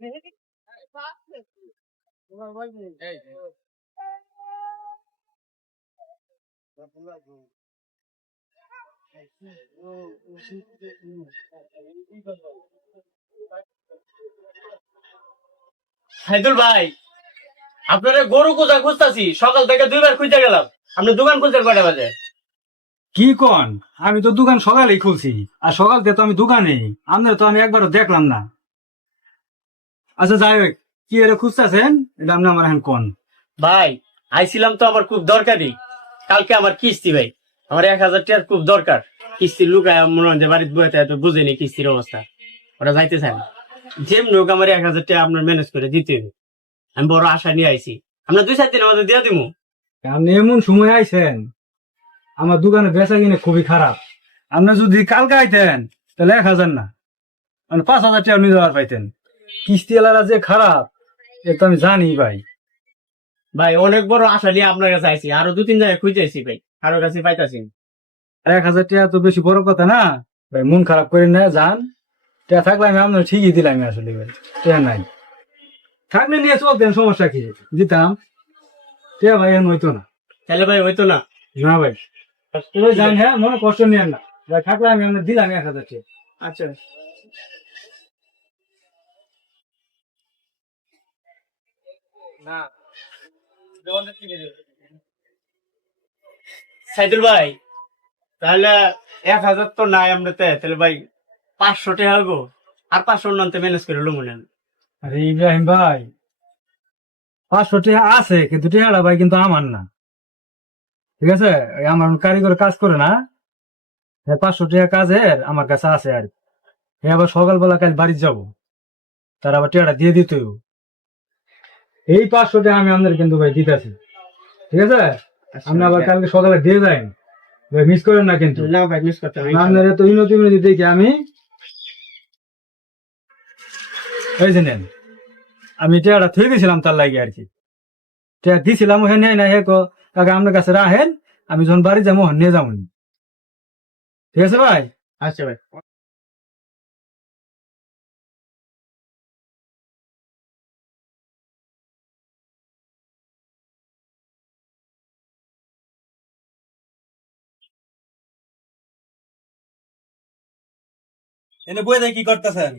হাইদুল ভাই, আপনারা গরু কোথায় খুঁজতাছি, সকাল থেকে দুইবার খুঁজতে গেলাম। আপনি দোকান খুঁজতে কয়টা বাজে? কি কন? আমি তো দোকান সকালেই খুলছি, আর সকাল থেকে তো আমি দোকানে। আপনার তো আমি একবারও দেখলাম না। আচ্ছা যাই হোক, কি এর খুঁজতেছেন এটা আপনি আমার এখন কন। ভাই, আইছিলাম তো আমার খুব দরকারি। কালকে আমার কিস্তি ভাই, আমার 1,000 টাকার খুব দরকার। কিস্তির লুকায় মনে হয় যে বাড়িতে বইতে এত বুঝেনি কিস্তির অবস্থা, ওরা যাইতে চায় না। যেমন হোক আমার 1,000 টাকা আপনার ম্যানেজ করে দিতে হবে। আমি বড় আশা নিয়ে আইছি, আমরা 2-4 দিন আমাদের দিয়ে দিব। আপনি এমন সময় আইছেন, আমার দোকানে বেচা কিনে খুবই খারাপ। আপনি যদি কালকে আইতেন তাহলে 1,000 না, মানে 5,000 টাকা নিয়ে যাওয়ার পাইতেন। কিস্তি এলারা যে খারাপ এ তো আমি জানি ভাই। ভাই অনেক বড় আশা নিয়ে আপনার কাছে আইছি, আরো 2-3 জায়গায় খুঁজে আইছি ভাই, কারোর কাছে পাইতাছি না। 1,000 টাকা তো বেশি বড় কথা না ভাই, মন খারাপ করে না যান। টাকা থাকলে আমি আপনার ঠিকই দিলাম আসলে ভাই, টাকা নাই থাকলে নিয়ে চলতেন, সমস্যা কি, দিতাম। টাকা ভাই এখন হইতো না। তাহলে ভাই হইতো না। না ভাই, তবে যান, হ্যাঁ মনে কষ্ট নিয়েন না ভাই, থাকলে আমি আপনার দিলাম 1,000 টাকা। আচ্ছা সাইদুল ভাই, তাহলে 1,000 তো নাই আমরাতে, তাহলে ভাই 500 টাকা হইব। আর 500 নানতে ম্যানেজ করে লো মনে হয়। আরে ইব্রাহিম ভাই, 500 টাকা আছে কিন্তু টাকাটা ভাই কিন্তু আমার না, ঠিক আছে? এই আমার কারিগর কাজ করে না, 500 টাকা কাজের আমার কাছে আছে। আর হ্যাঁ, আবার সকালবেলা কাল বাড়ি যাবো, তার আবার টাকাটা দিয়ে দিতে হইব। এই 500 টাকা আমি আপনাদের কিন্তু ভাই দিতেছি, ঠিক আছে? আপনি আবার কালকে সকালে দিয়ে যান ভাই, মিস করেন না কিন্তু। না ভাই, মিস করতে হবে আপনার এত ইনতি মিনতি দেখে আমি এই যে নেন, আমি টাকাটা থুয়ে দিয়েছিলাম তার লাগে আর কি। টাকা দিয়েছিলাম ওখানে নেই না, হে কাকা আপনার কাছে রাখেন, আমি যখন বাড়ি যাবো নিয়ে যাবো, ঠিক আছে ভাই? আচ্ছা ভাই। এনে বই দেখি কি করতেছেন?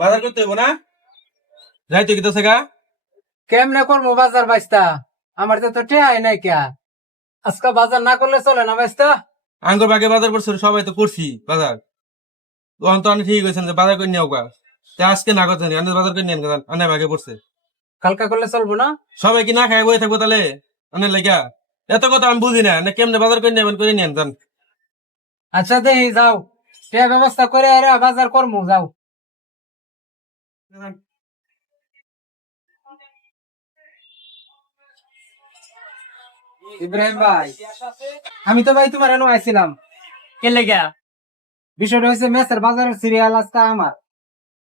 বাজার করতে হইব না? যাইতে কি তো গা? কেমনে করবো বাজার বাইস্তা? আমার তো টেহাই নাই কে। আজকে বাজার না করলে চলে না বাইস্তা। আঙ্গুর বাগে বাজার করছে, সবাই তো করছি বাজার। তখন তো আমি ঠিক হয়েছেন যে বাজার করে নিয়ে গা। তা আজকে না করছেন, আনে বাজার করে নিয়ে গেছেন, আনে ভাগে পড়ছে। কালকা করলে চলবো না? সবাই কি না খাই বই থাকবো তাহলে? আনে লেগা এত কথা আমি বুঝি না, কেমনে বাজার করে নেবেন করে নিয়ে যান। আচ্ছা দেখি যাও, টেহা ব্যবস্থা করে আরে বাজার করবো, যাও। ইব্রাহিম ভাই, আমি তো ভাই তোমার এনে আইছিলাম। কে লেগা? বিষয়টা হয়েছে মেসের বাজারের সিরিয়াল আজকে আমার।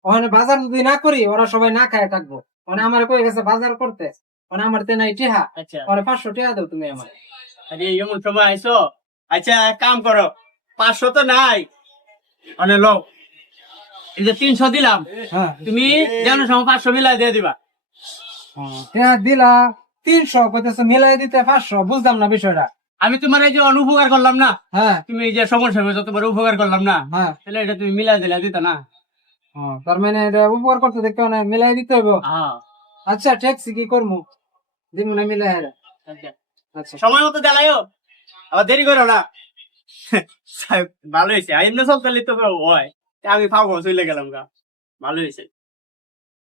ওখানে বাজার যদি না করি ওরা সবাই না খায় থাকবো। মানে আমার কই গেছে বাজার করতে, মানে আমার তে নাই টেহা। আচ্ছা, ওরা 500 টাকা দাও তুমি আমার। আরে এমন সময় আইছো। আচ্ছা এক কাম করো, 500 তো নাই, মানে লো, এই যে 300 দিলাম, হ্যাঁ তুমি যেন সময় 500 মিলাই দিয়ে দিবা। টেহা দিলা 300, কইতেছে মিলাই দিতে 500, বুঝলাম না বিষয়টা। আমি তোমার এই যে অনুপকার করলাম না, হ্যাঁ তুমি এই যে সমস্যা হয়েছে তোমার উপকার করলাম না, হ্যাঁ, তাহলে এটা তুমি মিলাই দিলা দিতা না? তার মানে এটা উপকার করতে দেখতে মানে মিলাই দিতে হইব। হ্যাঁ। আচ্ছা ট্যাক্সি কি করবো, দিব না মিলাই হেরা। আচ্ছা, আচ্ছা সময় মতো দেলাইও, আবার দেরি করো না। ভালো হয়েছে, এমনি চলতে তো হয়, আমি ফাও চলে গেলাম গা, ভালো হয়েছে।